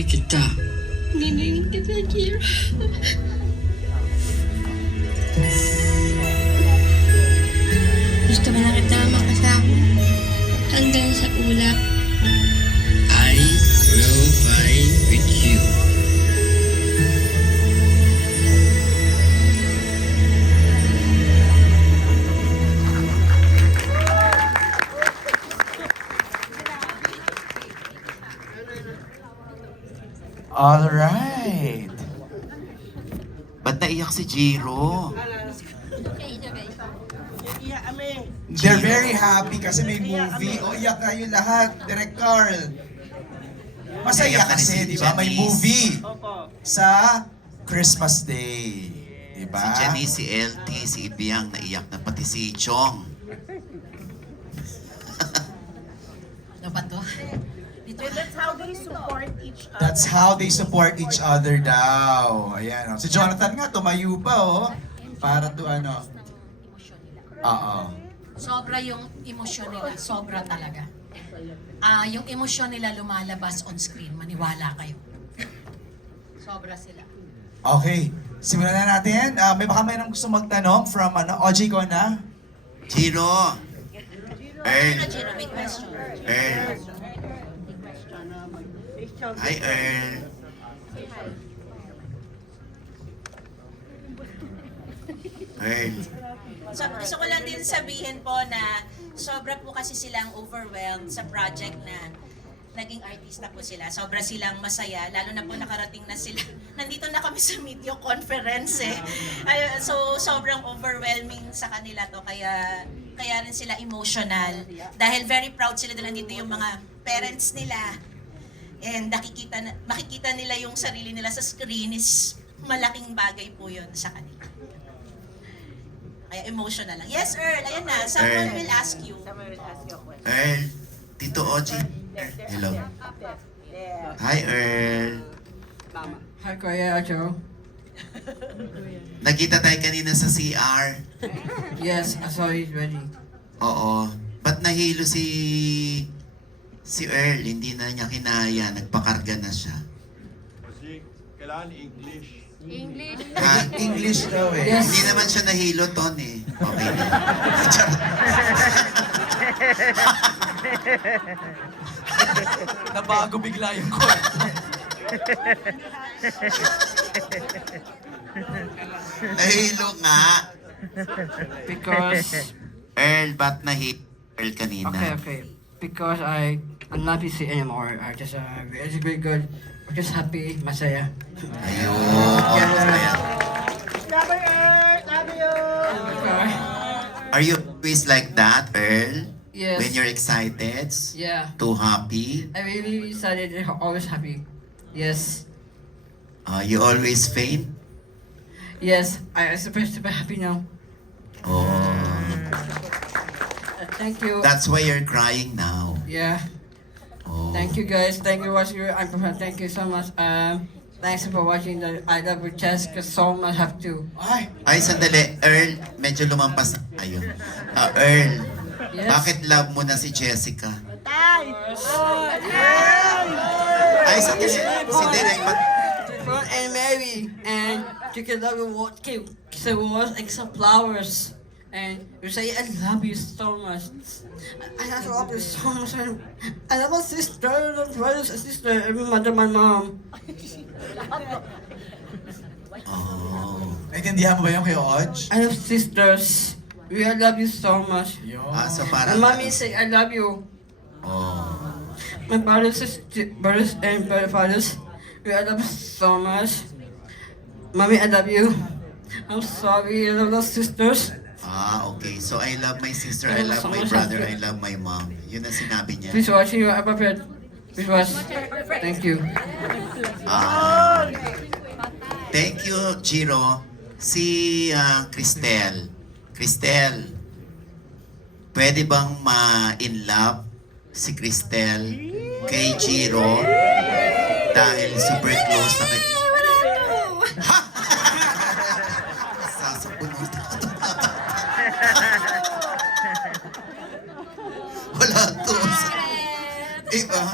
Mahal kita. Nininig kita, Jiro. Gusto mo na kita makasama hanggang sa ulap. I will fight with you. Alright. Ba't naiyak si Jiro? They're very happy kasi may movie. O, iyak kayo lahat. Direct Carl. Masaya Naiyak na kasi, si di ba? May Janice. movie sa Christmas Day. Di ba? Si Janice, si LT, si Ibiang naiyak na, pati si Chong. Ano ba to? That's how they support each other. That's how they support each other daw. Ayan. Oh. Si Jonathan nga, tumayo pa, oh. Para to ano. Oo. Sobra yung emosyon nila. Sobra talaga. Yung emosyon nila lumalabas on screen. Maniwala kayo. Sobra sila. Okay. Simulan na natin. May baka may nang gusto magtanong from ano, OJ ko na. Jiro! Earl! Jiro, may question. Earl! Hi, Earl! Earl! So, gusto ko lang din sabihin po na sobra po kasi silang overwhelmed sa project na naging artista po sila. Sobra silang masaya, lalo na po nakarating na sila. Nandito na kami sa video conference eh. So, sobrang overwhelming sa kanila to. Kaya rin sila emotional. Dahil very proud sila dahil nandito yung mga parents nila. And makikita nila yung sarili nila sa screen is malaking bagay po yun sa kanila. Kaya emotional lang. Yes, Earl. Ayan na. Someone will ask you. Earl! Tito Oji! Hello. Hi, Earl! Hi, Kuya Acho. Nakita tayo kanina sa CR. Yes, I saw it ready. Oo. Ba't nahilo si Earl? Hindi na niya kinaya. Nagpakarga na siya. Kasi kailangan English. Ha? English daw eh. Yes. Hindi naman siya nahilo, Ton eh. Okay na. Charot. Nabago bigla yung court. Nahilo nga. Because, Earl, ba't nahilo Earl kanina? okay. Because I'm not busy anymore. I just, it's very good. I'm just happy, masaya. Ayun. Kaya, Love you, Earth. Love you. Okay. are you always like that, Earl? Yes. When you're excited? Yeah. Too happy? I'm really excited and always happy. Yes. You always faint? Yes, I'm supposed to be happy now. Oh. Thank you. That's why you're crying now. Yeah. Oh. Thank you guys. Thank you watching. Thank you so much. Thanks for watching the I Love You Chess because so much have to. Ay, Ay, sandali. Earl, medyo lumampas. Ayun. Earl, Yes. bakit love mo na si Jessica? Tay. Ay, sandali. Si Direk, And Mary and you can love you what came so was extra flowers and you say I love you so much. I love you so much. I love my sister, brothers and sister, every mother, my mom. Oh. naintindihan mo ba yung kay Oj? I love sisters. We I love you so much. Yun. So And parang... mommy say I love you. Oh. My brothers and fathers, we I love you so much. Mommy, I love you. I'm sorry, I love those sisters. Okay. So I love my sister, I love my brother, I love my mom. Yun ang sinabi niya. Please watch you, I'm prepared. Please watch. Thank you. Thank you, Jiro. Si Cristel. Cristel, pwede bang ma-in love si Cristel kay Jiro dahil super close na kay... Sasapunos na ito. Wala to. Diba?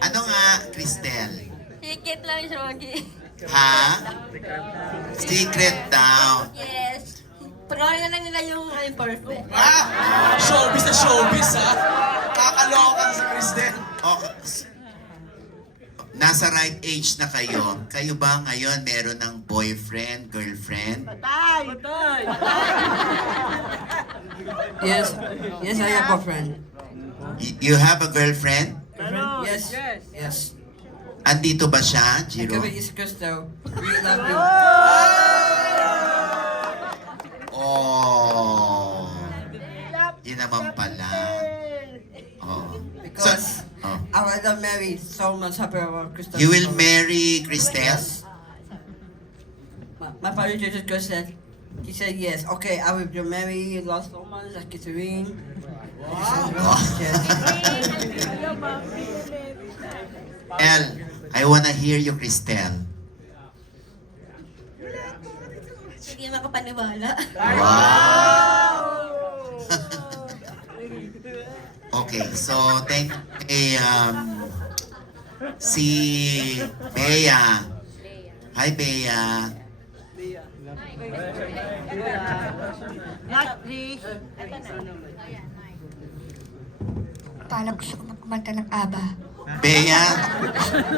Ano nga, Cristel? Secret lang siya, Magi. Ha? Secret daw. Yes. Pagkakaroon na lang nila yung perfect. Ah! Showbiz na showbiz, ha? Kakaloka si Cristel. Okay. Nasa right age na kayo. Kayo ba ngayon meron ng boyfriend, girlfriend? Yes. Yes, I have a friend. You have a girlfriend? Yes. Yes. Andito ba siya, Jiro? Kami is Crystal. We love you. Oh. Yun naman pala. Oh. Because oh. I will marry so much happy about Crystal. You will marry Cristel? Yes. My father just said, he said yes. Okay, I will marry lost so much like Catherine. Oh. El, I wanna hear you, Cristel. Hindi makapaniwala. Wow! Okay, so si Bea. Hi, Bea. Parang gusto ko kumanta ng ABBA. Bea,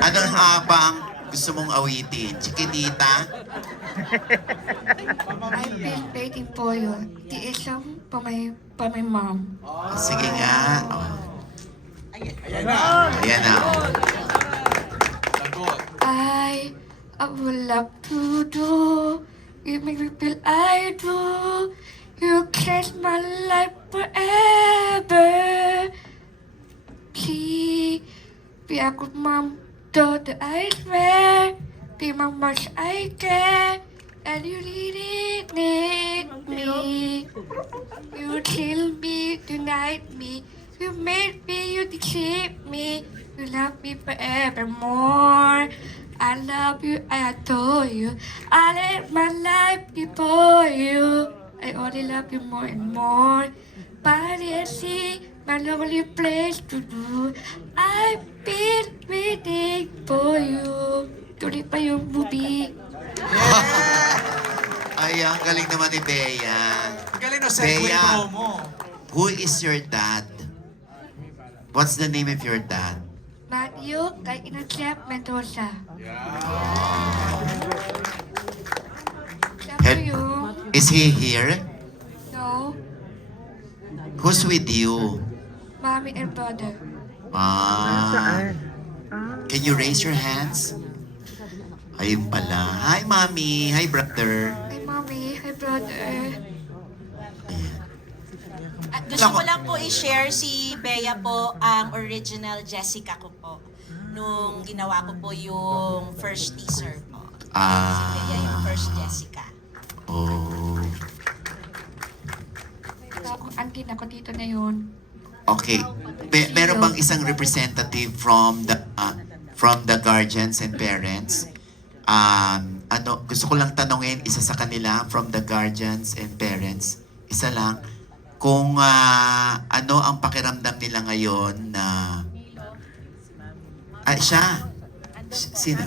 anong habang gusto mong awitin? Chiquitita? I've been waiting for you. The isang for my mom. Oh, sige nga. Oh. Ayan na. Ayan na. Oh. Lagot. I would love to do. You make me feel I do. You change my life forever. Please be a good mom, daughter, I swear. Be my much I care. And you really need me. You kill me, denied me. You made me, you deceive me. You love me forevermore. I love you, I adore you. I let my life before you. I only love you more and more. Body and sea, my lonely place to do. I've been waiting for you. Tuloy pa yung movie. Ay, ang galing naman ni Bea. Galing no, segue Bea. promo. Who is your dad? What's the name of your dad? Matthew kay Inachep Mendoza. Love Hel- you. Is he here? No, Who's with you? mommy and brother. Ah. Can you raise your hands? Ayun pala. Hi, mommy. Hi, brother. Hi, mommy. Hi, brother. Ayan. At gusto ko lang po i-share si Bea po ang original Jessica ko po. Nung ginawa ko po yung first teaser po. Bea yung first Jessica. Oh. Ako, auntie na ko dito na yun. Okay. Meron bang isang representative from the guardians and parents? Gusto ko lang tanungin isa sa kanila from the guardians and parents. Isa lang. Kung ano ang pakiramdam nila ngayon na siya. Sino?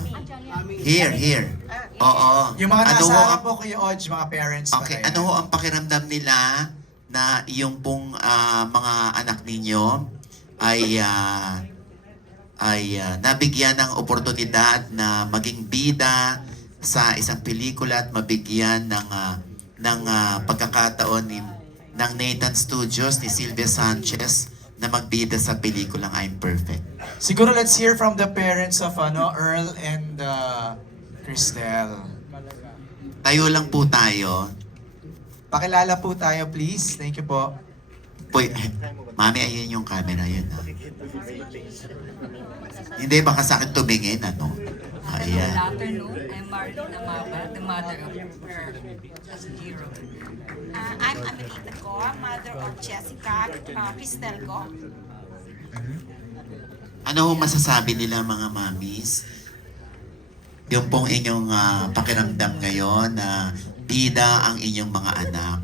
Here. Oo. Yung mga Ano ho nasa ang- po Kuya Odge, mga parents pa Okay, kayo. ano ho ang pakiramdam nila na yung pong mga anak ninyo ay nabigyan ng oportunidad na maging bida sa isang pelikula at mabigyan ng pagkakataon ng Nathan Studios ni Sylvia Sanchez na magbida sa pelikulang I'm Perfect. Siguro let's hear from the parents of Earl and Cristel. Tayo lang po tayo. Pakilala po tayo, please. Thank you po. Uy, mami, ayun yung camera, yun. Hindi, baka sa akin tumingin, ano? Ayan. Good afternoon. I'm Marlene Amaba, the mother of her Jiro. I'm Amelita Go, mother of Jessica, Cristel Go. Ano ho masasabi nila mga mamis? Yung pong inyong pakiramdam ngayon na bida ang inyong mga anak.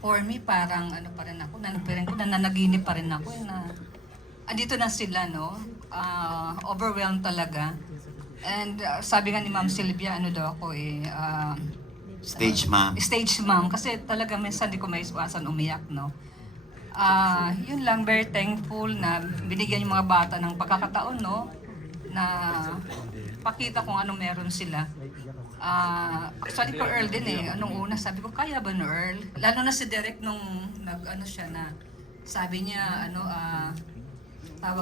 For me, parang ano pa rin ako, nananaginip pa rin ako na andito na sila, no? overwhelmed talaga. And sabi nga ni Ma'am Sylvia, ano daw ako Stage ma'am. stage mom. Kasi talaga minsan di ko maiwasan umiyak, no? Yun lang, very thankful na binigyan yung mga bata ng pagkakataon, no? Na pakita kung ano meron sila. Actually ko Earl din eh. Anong una, sabi ko, kaya ba no Earl? Lalo na si Derek nung nag-ano siya na, sabi niya, tawag